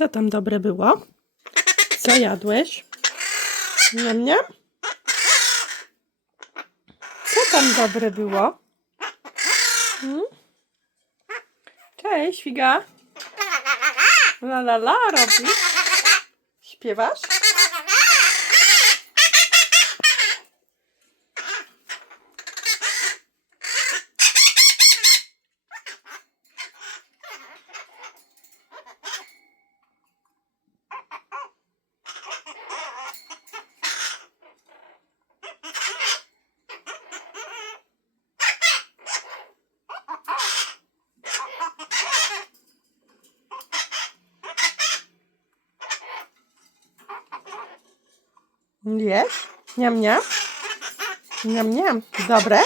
Co tam dobre było? Co jadłeś? Niam, niam? Co tam dobre było? Cześć, Figa. La la la robisz? Śpiewasz? Jesz? Niam, niam? Niam, niam. Dobre?